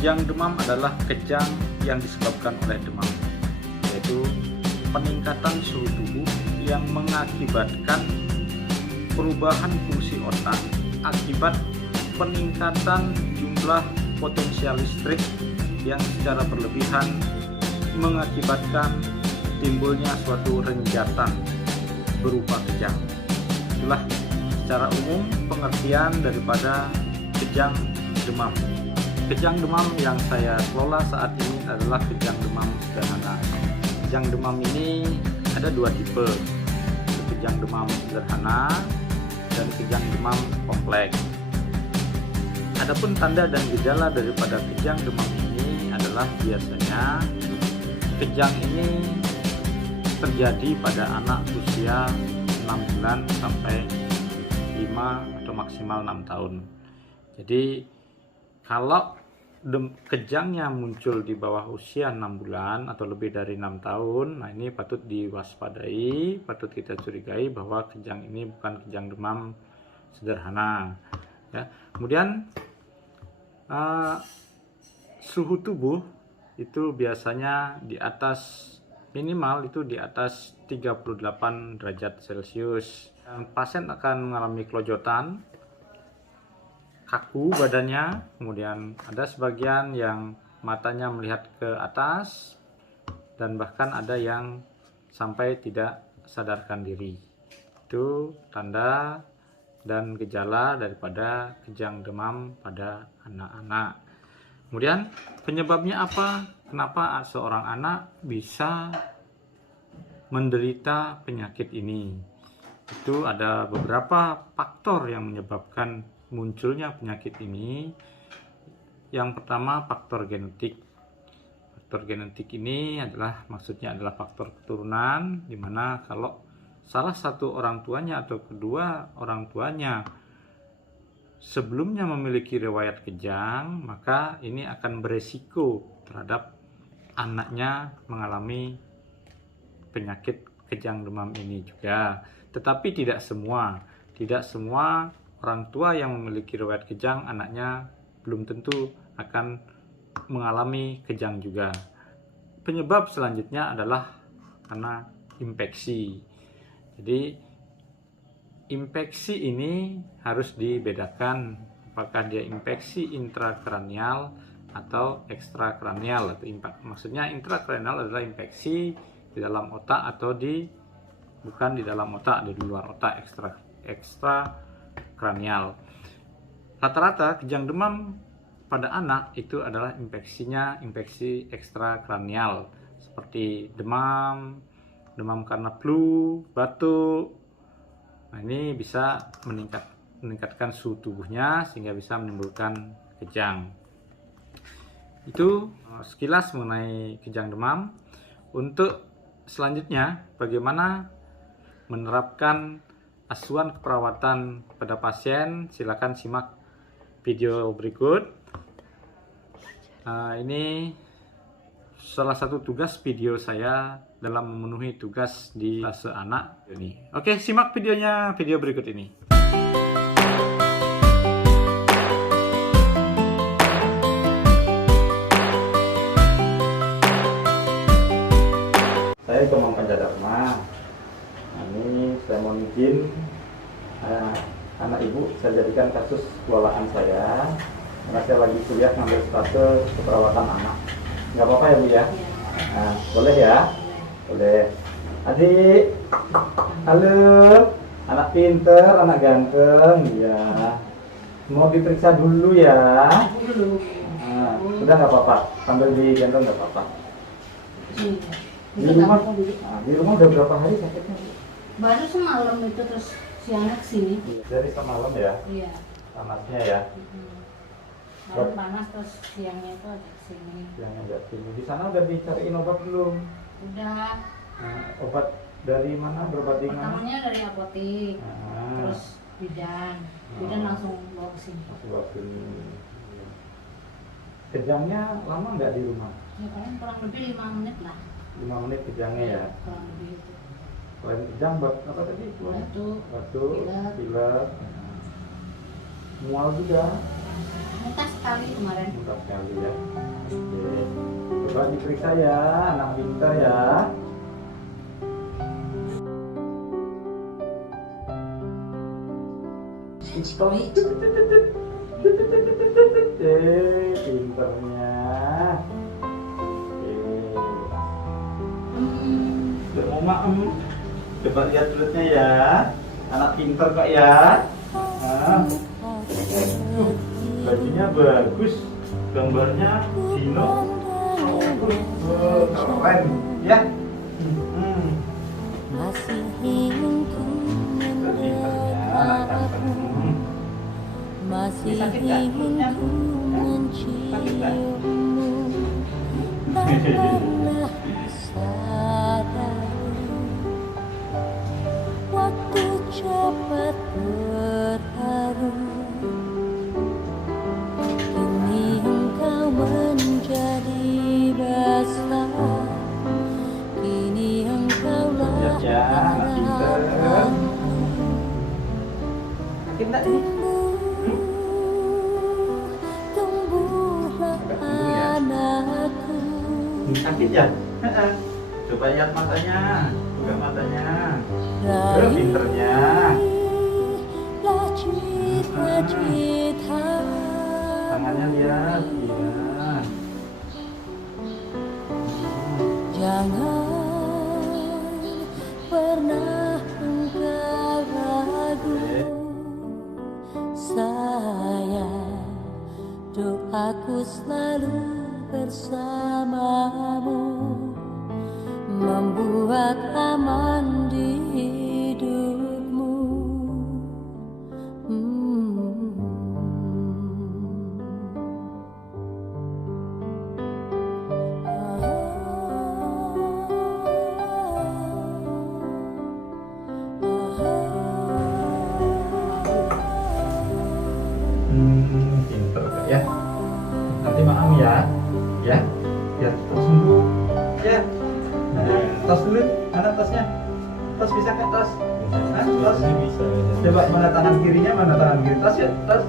Kejang demam adalah kejang yang disebabkan oleh demam, yaitu peningkatan suhu tubuh yang mengakibatkan perubahan fungsi otak akibat peningkatan jumlah potensial listrik yang secara berlebihan mengakibatkan timbulnya suatu renjatan berupa kejang. Itulah secara umum pengertian daripada kejang demam. Kejang demam yang saya kelola saat ini adalah kejang demam sederhana. Kejang demam ini ada dua tipe, kejang demam sederhana dan kejang demam kompleks. Adapun tanda dan gejala daripada kejang demam ini adalah biasanya kejang ini terjadi pada anak usia 6 bulan sampai 5 atau maksimal 6 tahun. Jadi kalau kejangnya muncul di bawah usia 6 bulan atau lebih dari 6 tahun, nah ini patut diwaspadai, patut kita curigai bahwa kejang ini bukan kejang demam sederhana. Ya. Kemudian suhu tubuh itu biasanya di atas, minimal itu di atas 38 derajat Celcius. Pasien akan mengalami kelojotan, kaku badannya, kemudian ada sebagian yang matanya melihat ke atas, dan bahkan ada yang sampai tidak sadarkan diri. Itu tanda dan gejala daripada kejang demam pada anak-anak. Kemudian penyebabnya apa? Kenapa seorang anak bisa menderita penyakit ini? Itu ada beberapa faktor yang menyebabkan munculnya penyakit ini. Yang pertama, faktor genetik. Faktor genetik ini maksudnya adalah faktor keturunan, di mana kalau salah satu orang tuanya atau kedua orang tuanya sebelumnya memiliki riwayat kejang, maka ini akan beresiko terhadap anaknya mengalami penyakit kejang demam ini juga. Tetapi tidak semua orang tua yang memiliki riwayat kejang, anaknya belum tentu akan mengalami kejang juga. Penyebab selanjutnya adalah karena infeksi. Jadi infeksi ini harus dibedakan apakah dia infeksi intrakranial atau ekstrakranial. Maksudnya intrakranial adalah infeksi di dalam otak atau bukan di dalam otak, di luar otak, ekstrakranial. Rata-rata kejang demam pada anak itu adalah infeksi ekstrakranial seperti demam karena flu, batuk. Nah, ini bisa meningkatkan suhu tubuhnya sehingga bisa menimbulkan kejang. Itu sekilas mengenai kejang demam. Untuk selanjutnya, bagaimana menerapkan asuhan keperawatan pada pasien, silakan simak video berikut. Ini salah satu tugas video saya dalam memenuhi tugas di fase anak ini. Oke, simak video berikut ini. Saya Komang Panjadharma. Ini saya mau izin anak ibu saya jadikan kasus kelolaan saya, karena saya lagi kuliah ngambil stase keperawatan anak. Nggak apa-apa ya Bu ya? Nah, boleh ya? Boleh. Adik, halo, anak pinter, anak ganteng, ya. Mau diperiksa dulu ya? Dulu. Nah, sudah nggak apa-apa, sambil digendong nggak apa-apa. Di rumah udah berapa hari sakitnya? Baru semalam itu, terus siangnya kesini. Dari semalam ya? Iya. Panasnya ya? Malam panas, terus siangnya itu ada kesini. Yang agak sini. Di sana udah dicariin obat belum? Udah. Nah, obat dari mana? Berobat di mana? Pertamanya dari apotik, terus bidan langsung bawa ke sini. Bawa ke sini. Kejangnya lama nggak di rumah? Ya paling kurang lebih 5 menit lah. 5 menit kejangnya ya? Kurang lebih itu. Selain kejang, apa tadi? Batuk, pilek, mual juga. muntah sekali kemarin. Mudah sekali ya. Oke. Coba diperiksa ya, anak pintar ya. Hitung. Pinternya. Oke. Mau maem. Coba lihat perutnya ya. Anak pinter kok ya. Nah. Bajunya bagus. Gambarnya Dino. Keren ya. Masih ingin ku menatapmu, masih ingin ku menciummu, tak pernah sadari waktu cepat berlalu. Kini engkau menjadi besar, kini engkaulah Ya, anak pinter. Pintar ini. Tumbuhlah anakku. Sakit ya? Coba lihat matanya. Buka matanya. Pinternya. Raihlah cita-cita. Tangannya lihat. Iya. Jangan pernah engkau ragu, sayang, doaku selalu bersamamu, membuat aman di hidupmu. Pinter Kak, ya. Nanti maaf ya. Ya. Biar cepat sembuh. Ya. Tos dulu. Mana tosnya? Tos bisa kan tos? Tos bisa. Coba mana tangan kirinya, mana tangan kiri? Tos ya, tos.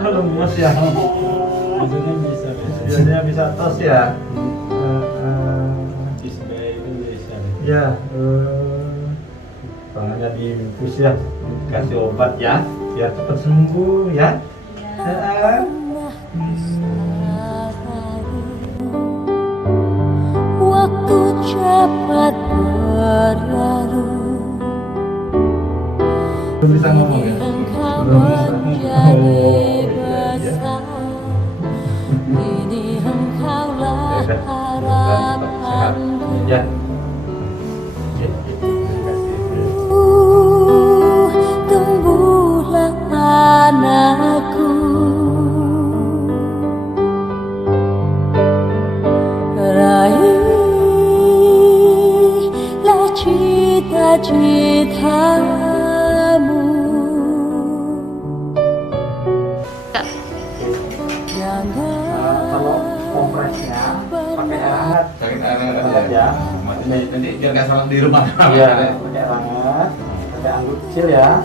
Kalau lemes ya. Maksudnya bisa. Biasanya bisa tos ya. Display itu bisa. Ya. Tangannya diinfus ya. Kasih obat ya. Biar cepat sembuh ya. Waktu cepat berlalu, Belum bisa ngomong ya? engkau Belum bisa. menjadi iya. besar, kini engkaulah harapanku. Ya. Tumbuhlah anakku, raihlah cita-citamu. Kalau kompresnya pakai air hangat. Jangan air Hangat ya. Nanti biar nggak salah di rumah. Iya, pakai air hangat. Pakai anggur kecil ya.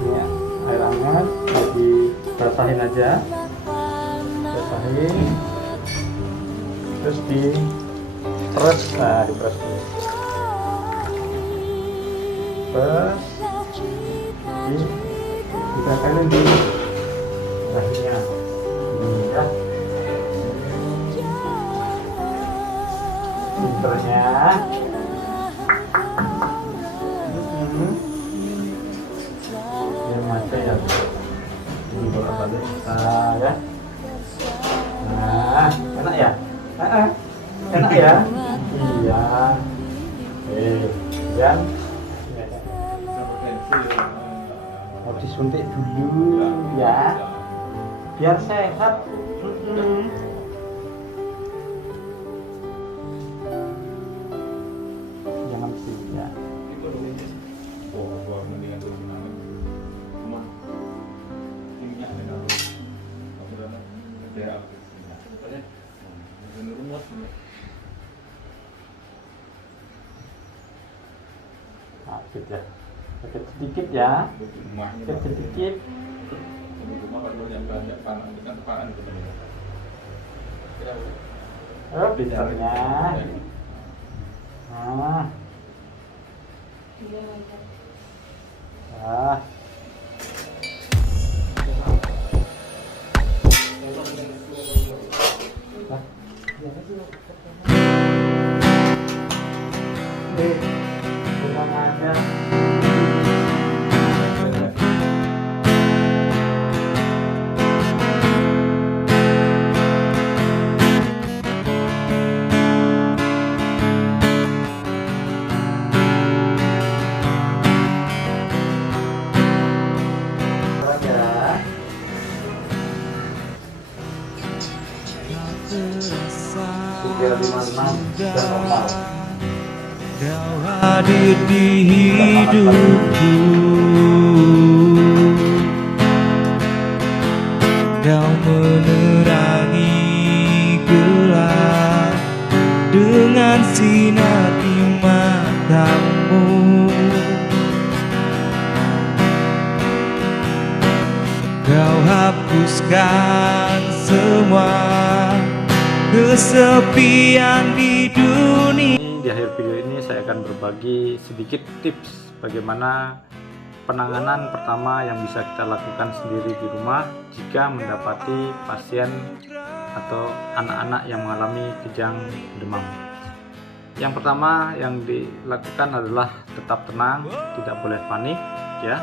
Ini air hangat, lagi basahin aja. Basahin. Terus di press, nah di press dulu. Press. Ditempelin di dahinya. Ya. Pinternya. Biar mata ya. Ini bolak-balik. Nah, ya. Nah, enak ya? Enak ya? Iya. Dan mau disuntik dulu ya, biar sehat. Jangan sih ya. Sakit ya, sakit sedikit ya, sakit sedikit. Rumah kalau yang banyak panah itu kan panah itu benar. Kira Oh, pintarnya. Ah. Ah. Tenang aja. Tiga 56 sudah normal. Kau hadir di hidupku, kau menerangi gelap dengan sinar di matamu. Kau hapuskan semua kesepian di dunia. Di akhir video ini saya akan berbagi sedikit tips bagaimana penanganan pertama yang bisa kita lakukan sendiri di rumah jika mendapati pasien atau anak-anak yang mengalami kejang demam. Yang pertama yang dilakukan adalah tetap tenang, tidak boleh panik ya.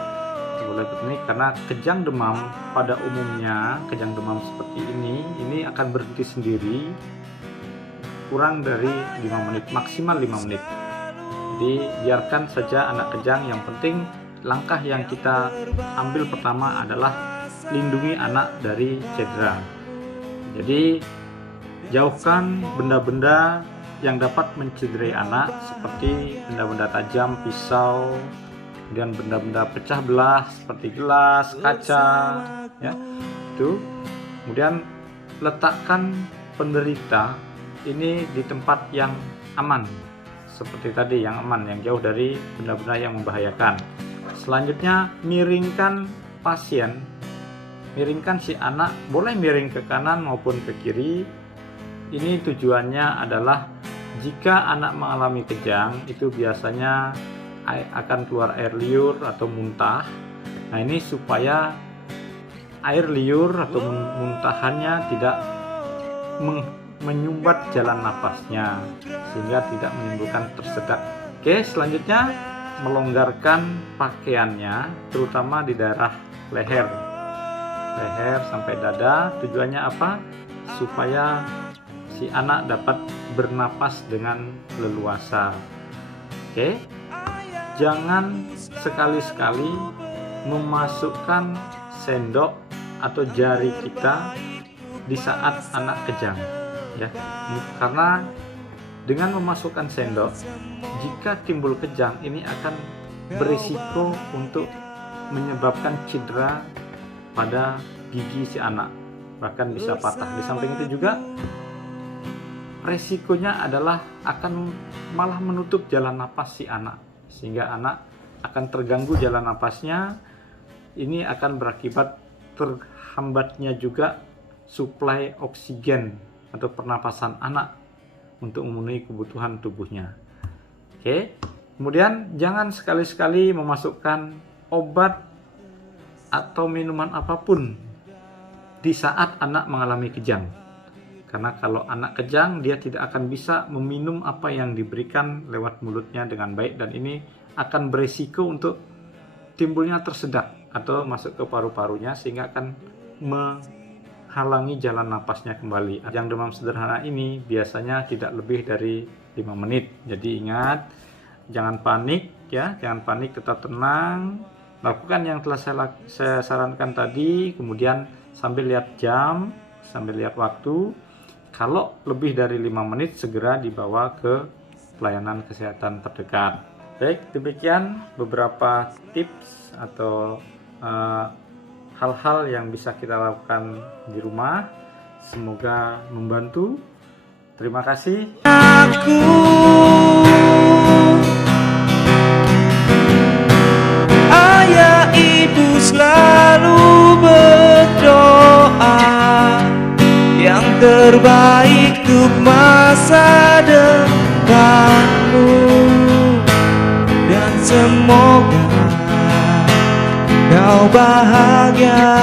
Tidak boleh panik karena kejang demam pada umumnya, kejang demam seperti ini akan berhenti sendiri kurang dari 5 menit, maksimal 5 menit. Jadi biarkan saja anak kejang, yang penting langkah yang kita ambil pertama adalah lindungi anak dari cedera. Jadi jauhkan benda-benda yang dapat mencederai anak seperti benda-benda tajam, pisau, kemudian benda-benda pecah belah seperti gelas, kaca ya. Itu. Kemudian letakkan penderita ini di tempat yang aman, seperti tadi, yang aman, yang jauh dari benda-benda yang membahayakan. Selanjutnya miringkan pasien, miringkan si anak, boleh miring ke kanan maupun ke kiri. Ini tujuannya adalah jika anak mengalami kejang itu biasanya akan keluar air liur atau muntah. Nah ini supaya air liur atau muntahannya tidak menyumbat jalan napasnya sehingga tidak menimbulkan tersedak. Oke, selanjutnya melonggarkan pakaiannya terutama di daerah leher sampai dada. Tujuannya apa? Supaya si anak dapat bernapas dengan leluasa. Oke, jangan sekali-sekali memasukkan sendok atau jari kita di saat anak kejang ya, karena dengan memasukkan sendok jika timbul kejang ini akan berisiko untuk menyebabkan cedera pada gigi si anak, bahkan bisa patah. Di samping itu juga resikonya adalah akan malah menutup jalan napas si anak sehingga anak akan terganggu jalan napasnya. Ini akan berakibat terhambatnya juga suplai oksigen atau pernapasan anak untuk memenuhi kebutuhan tubuhnya. Oke. Kemudian jangan sekali-sekali memasukkan obat atau minuman apapun di saat anak mengalami kejang. Karena kalau anak kejang dia tidak akan bisa meminum apa yang diberikan lewat mulutnya dengan baik, dan ini akan beresiko untuk timbulnya tersedak atau masuk ke paru-parunya sehingga akan menghalangi jalan napasnya kembali. Kejang demam sederhana ini biasanya tidak lebih dari 5 menit. Jadi ingat, jangan panik ya, jangan panik, tetap tenang. Lakukan yang telah saya sarankan tadi, kemudian sambil lihat jam, sambil lihat waktu. Kalau lebih dari 5 menit segera dibawa ke pelayanan kesehatan terdekat. Baik, demikian beberapa tips atau hal-hal yang bisa kita lakukan di rumah. Semoga membantu. Terima kasih. Aku ayah ibu selalu terbaik untuk masa depanmu. Dan semoga kau bahagia.